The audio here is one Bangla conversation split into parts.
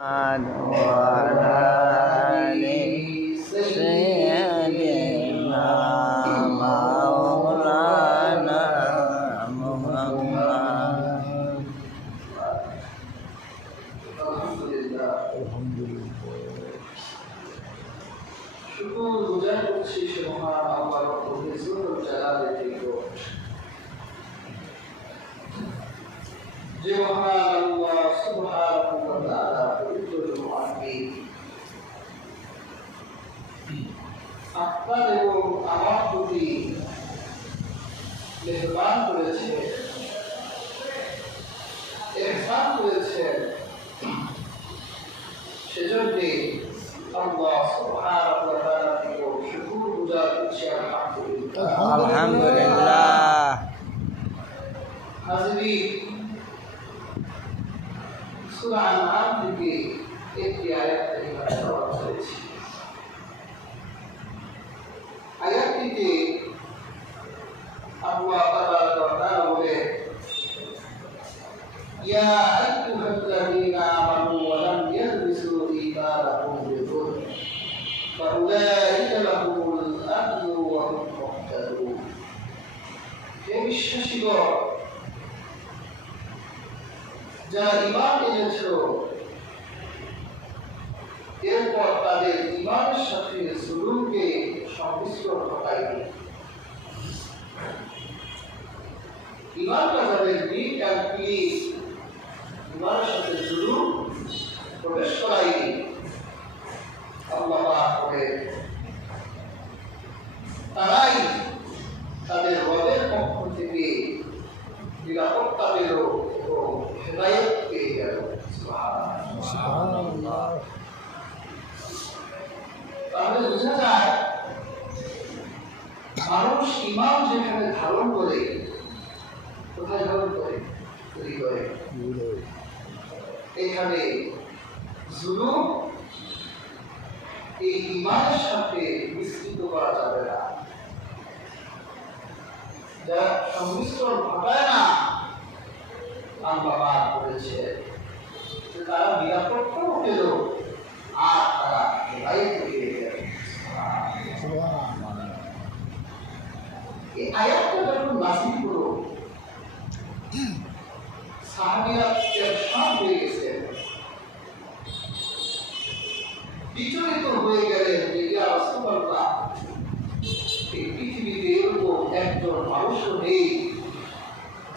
وعلى آل سيدنا مولانا محمد শুকর গুজার করছি সে মহান আল্লাহ রব্বুল ইজ্জত ওয়াল জালালের নিকট যে মহান আল্লাহ সুবহানাহু ওয়া তাআলা পবিত্র মুআমিন আপনার এবং আমার প্রতি মেহরবান করেছে ইহসান করেছে সেজন্য আল্লাহ সুবহানাহু ওয়া তাআলা নিকট শুকর গুজার করছি আলহামদুলিল্লাহ। হাজিরিন সূরা আনআম থেকে একটি আয়াত তেলাওয়াত করেছি। আয়াতটিতে আল্লাহ তাবারাক ওয়া তাআলা বলেন, ইয়া আইয়ুহাল্লাযীনা আমানু ওয়া লাম ইয়ালবিসু ঈমানাকুম বিযুলম ফাউলাইকা লাহুমুল আমনু ওয়া হুম মুহতাদুন। হে বিশ্বাসীগণ, যারা ঈমান এনেছো এরপর তাদের ঈমানের সাথে জুলুমকে সংমিশ্রণ ঘটায়নি। ঈমানটা যাদের নিট অ্যান্ড ক্লিন, ঈমানের সাথে জুলুম প্রবেশ করায়নি। আল্লাহ পাক বলেন, তারাই তাদের রবের পক্ষ থেকে নিরাপত্তা পেল এবং হেদায়েত পেয়ে গেল। সুবহানাল্লাহ। তাহলে বোঝা যায় মানুষ ঈমান যেখানে ধারণ করে, কোথায় ধারণ করে? হৃদয়ে। এখানে জুলুম এই ঈমানের সাথে মিশ্রিত করা যাবে না। যারা সংমিশ্রণ ঘটায় না, আল্লাহ পাক বলেছে যে তারা নিরাপত্তাও পেল আর তারা হেদায়েত পেয়ে গেল। এই আয়াতটা যখন নাযিল হলো, সাহাবীরা পেরেশান হয়ে গেছেন, বিচলিত হয়ে গেলেন যে ইয়া রাসূলুল্লাহ, এই পৃথিবীতে এরকম একজন মানুষও নেই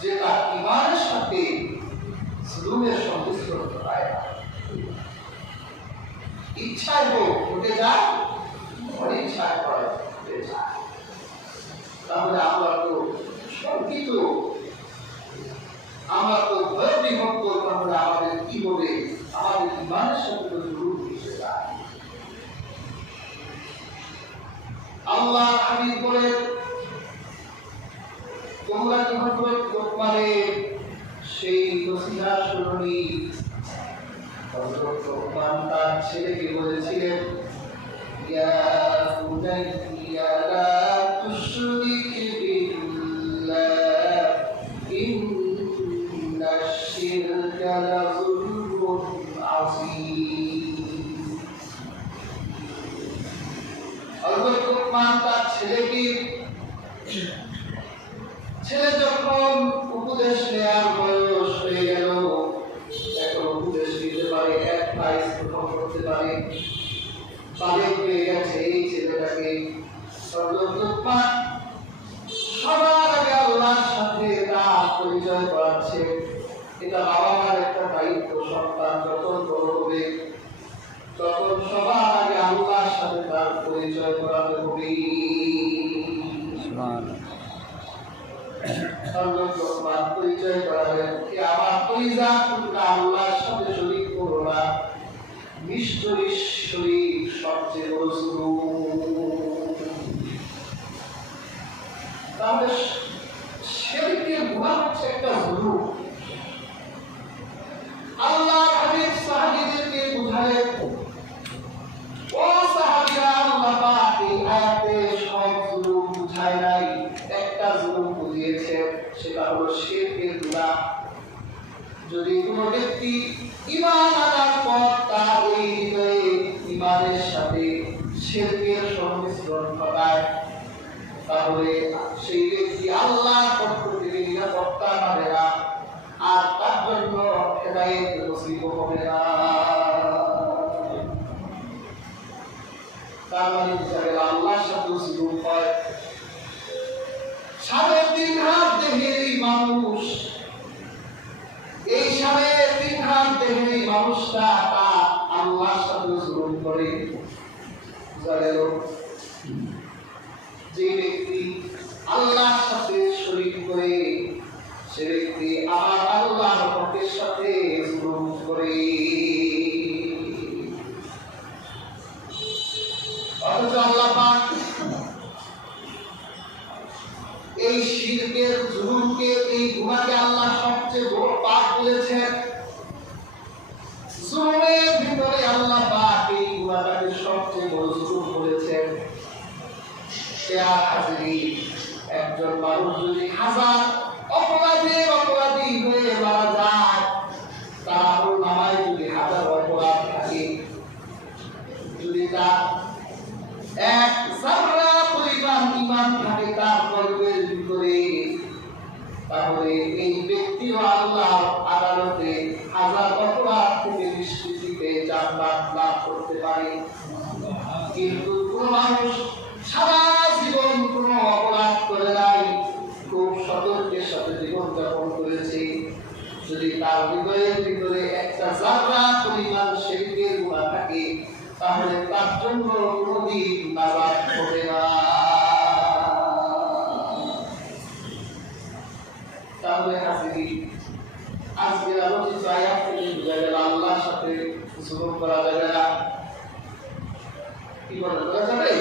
যে তার ঈমানের সাথে জুলুমের সংমিশ্রণ ঘটায় না। ইচ্ছায় হোক ঘটে যায়, অনিচ্ছায় হয় ঘটে যায়। তাহলে আমরা তো শঙ্কিত, আমরা তো ভয় বিভক্ত। তাহলে আমাদের কি হবে? আমাদের ঈমানের সাথে তো জুলুম মিশে যায়। আল্লাহ হাবিব বলেন, তোমরা কি হযরত লোকমানের সেই নসিহত শুনোনি? হযরত লোকমান তার ছেলেকে বলেছিলেন, ইয়া বুনাইয়া লা তুশরিক বিল্লাহ ইন্নাশ শিরকা লাযুলমুন আযীম। হযরত লোকমান তার ছেলে যখন উপদেশ নেওয়ার বয়স হয়ে গেল, এখন উপদেশ দিতে পারে, অ্যাডভাইস গ্রহণ করতে পারে, বালেক হয়ে গেছে এই ছেলেটাকে। হযরত লোকমান সবার আগে আল্লাহর সাথে তার পরিচয় করাচ্ছে। এটা বাবা মার একটা দায়িত্ব। সন্তান যখন বড় হবে তখন সবার আগে আল্লাহর সাথে তার পরিচয় করাতে হবে। পরিচয় করাবেন কি আমার পরিচয় তোমরা আল্লাহর সাথে শরীক করো না, নিশ্চয়ই শরীক সবচেয়ে বড় জুলুম। তাহলে শিরকের গুনাহ হচ্ছে একটা জুলুম। আল্লাহর হাবিব সাহাবীদেরকে বুঝালেন, ও সাহাবীরা, আল্লাহ পাক এই আয়াতে সব জুলুম বুঝায় নাই, একটা জুলুম বুঝিয়েছে, সেটা হলো শিরকের গুনাহ। যদি কোনো ব্যক্তি ঈমান আনার পর বিচরণ ঘটায়, তাহলে সেই ব্যক্তি আল্লাহর পক্ষ থেকে নিরাপত্তা পাবে না, আর তার জন্য হেদায়েত নসিব হবে না। তার মানে হিসাবে আল্লাহর সাথে সুযোগ হয়। 3.5 হাত দেহের এই মানুষ, এই 3.5 হাত দেহের এই মানুষটা তার আল্লাহর সাথে সুযোগ করে। যে ব্যক্তি আল্লাহর সাথে শরীক করে, সে ব্যক্তি আমার আল্লাহর হকের সাথে জুলুম করে। অথচ আল্লাহ পাক এই শিরকের জুলুমকে, এই গুনাহকে আল্লাহ সবচেয়ে বড় পাপ বলেছেন। জুলুমের ভিতরে আল্লাহ পাক এই গুনাহটাকে সবচেয়ে বড় জুলুম বলেছেন। একজন মানুষ যদি 1000 অপরাধী হয়ে মারা যায়, তার নামায় যদি 1000 অপরাধ থাকে, যদি তার 1 যারা পরিমাণ ঈমান থাকে তার কলবের ভিতরে, তাহলে এই ব্যক্তিও আল্লাহর আদালতে 1000 অপরাধ থেকে নিষ্কৃতিতে জান্নাত লাভ করতে পারে। কিন্তু কোন মানুষ সারা জীবন কোনো অপরাধ করে নাই, খুব সতর্কের সাথে জীবন যাপন করেছে, যদি তার হৃদয়ের ভিতরে একটা যারা পরিমাণ শিরকের গুনাহ থাকে, তাহলে তার জন্য কোনদিন নাজাত হবে না। তাহলে আজকের আলোচিত আয়াত থেকে বোঝা গেল আল্লাহর সাথে জুলুম করা যাবে না। কি বলা যাবে?